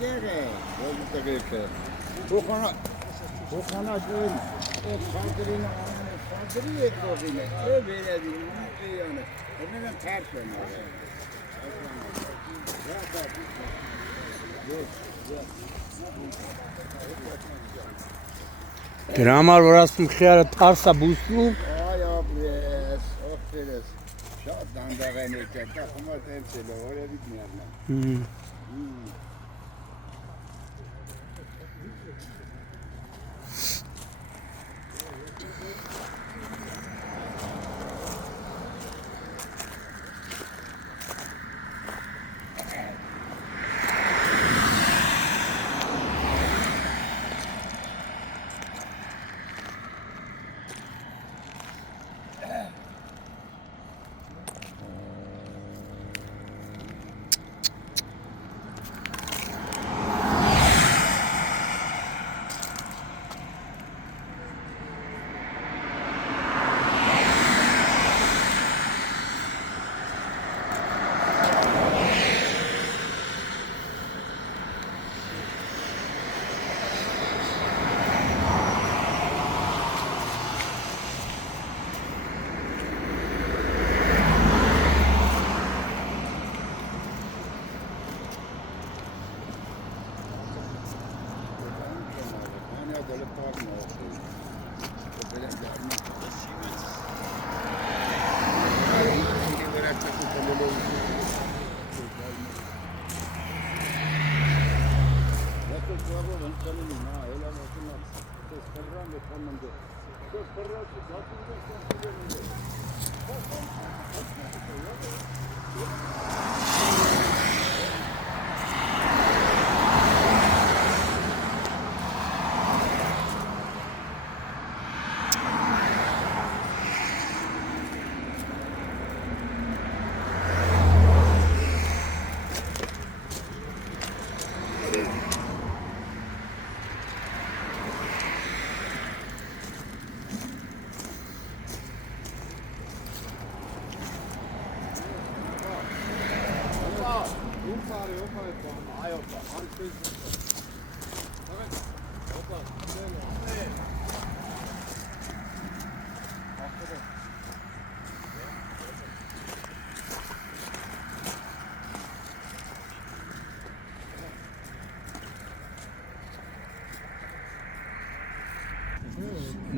Dere, wollte der Gecke. Hochana dön, Fadrina, Fadriye kovine, böyle bir yani. Onun ters dönüyor. Դրա համար որ ասում խիարը թարս է բուսնում, Ay abres, aferes. Շատ դանդաղ են եկել, դա խմա տերցել է, որը դիտներն են։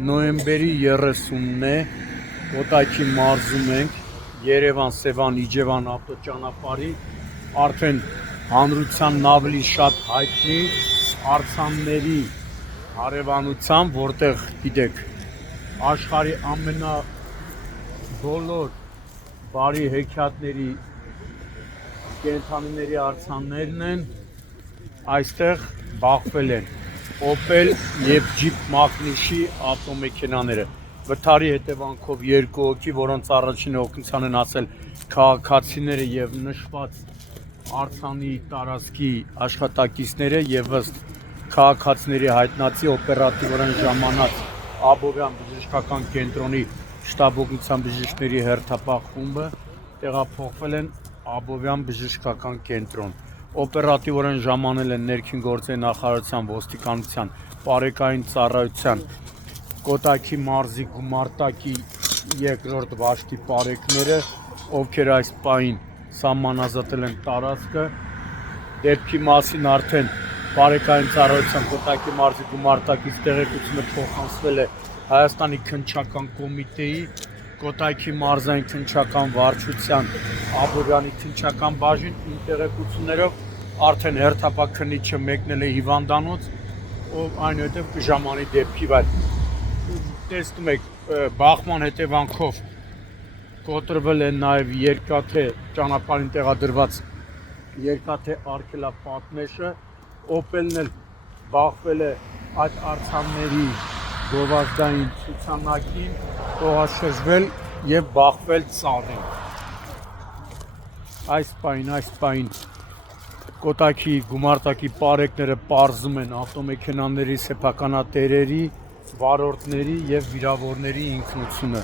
նոյեմբերի 30-ն է, Կոտայքի մարզում ենք, Երևան-Սևան Իջևան ավտոճանապարհի, արդեն հանրությանն ավելի շատ հայտնի արձանների հարևանությամբ, որտեղ գիտեք, աշխարհի բոլոր բարի հեքիաթների կենդանիների արձաններն են, այստեղ բախվել են Opel և Jeep Magnishi ավտոմեքենաները, վթարի հետևանքով երկու հոգի, որոնց առաջինը օգնության են ասել քաղաքացիները և նշված արձանի տարածքի աշխատակիցները և ըստ քաղաքացիների հայտնածի օպերատիվորեն ժամանած Աբովյան բժշկական կենտրոնի շտաբօգնության բժիշկների հերթապահ խումբը տեղափոխվել են Աբովյան բժշկական կենտրոն։ Օպերատիվորեն ժամանել են ներքին գործերի նախարարության, ոստիկանության, պարեկային ծառայության, Կոտայքի մարզի գումարտակի երկրորդ վաշտի պարեկները, ովքեր այս պահին սահմանազատել են տարածքը, դեպքի մասին արդեն պարեկային ծառայության Կոտայքի մարզի գումարտակից տեղեկությունը փոխանցվել է Հայաստանի քննչական կոմիտեի, Կոտայքի մարզային քննչական վարչության, Աբովյանի քննչական բաժին տեղեկություններով արդեն հերթապահ քննիչը մեկնել է հիվանդանոց, ով այնուհետև կժամանի դեպքի վայր։ Տեսնում եք, բախման հետևանքով կոտրվել է նաև երկաթե ճանապարհին տեղադրված երկաթե արգելապատնեշը, Opel-ն էլ բախվել է այդ արձանների գովազդային ցուցանակին, տողաշրջվել և բախվել ծառին։ Այս պահին Կոտայքի գումարտակի պարեկները պարզում են ավտոմեքենաների սեփականատերերի, վարորդների և վիրավորների ինքնությունը։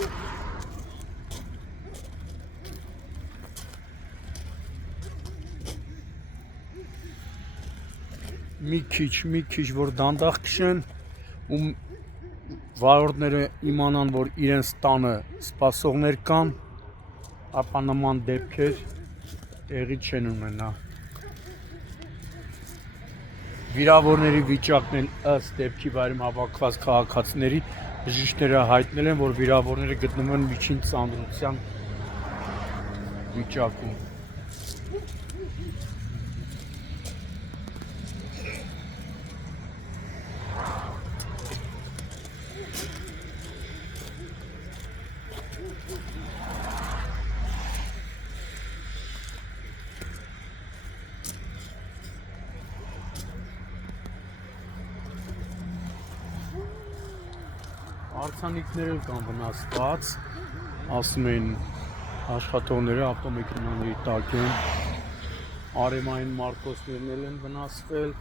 մի քիչ որ դանդաղ քշեն ու վարորդները իմանան, որ իրենց տանը սպասողներ կան, ապա նման դեպքեր տեղի չեն ունենա։ Վիրավորների վիճակն էլ ըստ դեպքի վայրում հավաքված քաղաքացիների բժիշկները հայտնել են, որ վիրավորները գտնվում են միջին ծանրության վիճակում։ Արձանիկներ էլ կան վնասված, ասում են աշխատողները ավտոմեքենաների տակ են, արևային մարկոսներն էլ են վնասվել։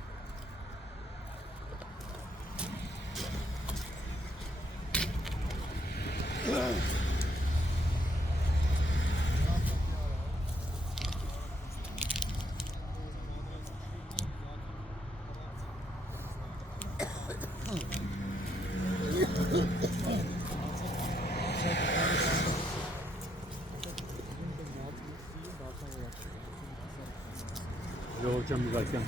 Ժողովրդյան Մուրակյան։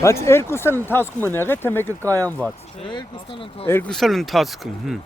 Բայց երկուսն ընթացքում են եղել, թե մեկը կայանված։ Երկուսն ընթացքում։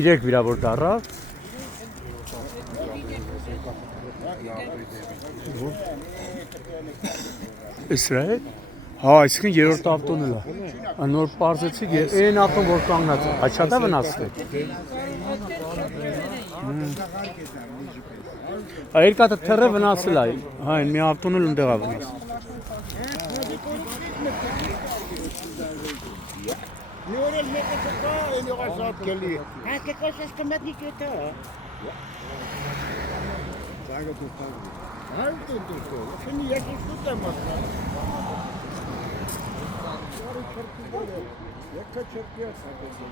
Իրեք վիրավոր դառավ։ Իսրայել։ Հա, այսինքն երրորդ ավտոն էլ է։ Նոր պարզեցիք այն ավտոն, որ կանգնած է։ Աչադա վնասվել։ Երկաթը թռը վնասել է։ Հա, այն մի ավտոն էլ ընդեղ է վնասել։ Նորել մեկը կա, այն ողասատ կելի։ Հա, կեկոշես կմետնի կետա։ Ծագը տուտավ։ Հայ տուտուտո, քնի եկես տուտա մասնա։ Սարի չրտիները, եկա չրտիա սակեցի,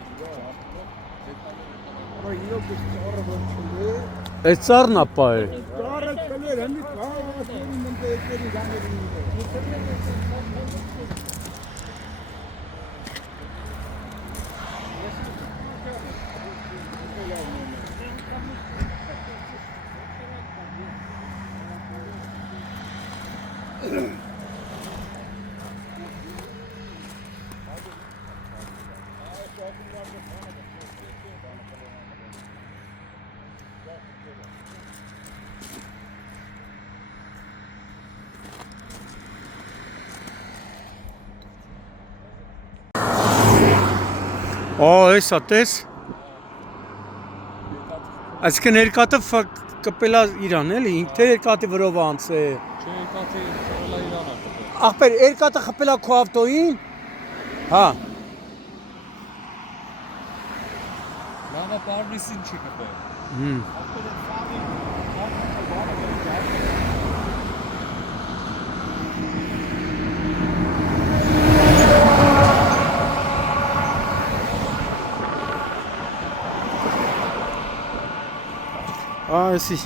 Ո իրոք ծառը ոնչուլի։ Այս ծառն ապա է։ Ծառը կներ, հմի ծառը մնդե եկերի գաների։ Էսա տես։ Այսինքն երկաթը կպելա իրան էլի, թե երկաթի վրով անց է։ Չէ, կաթի ծրելա Իրանը կպել։ Ախպեր, երկաթը խփելա քո ավտոյին։ Հա։ Լավա պարնիսին չի կպել։ Այսի։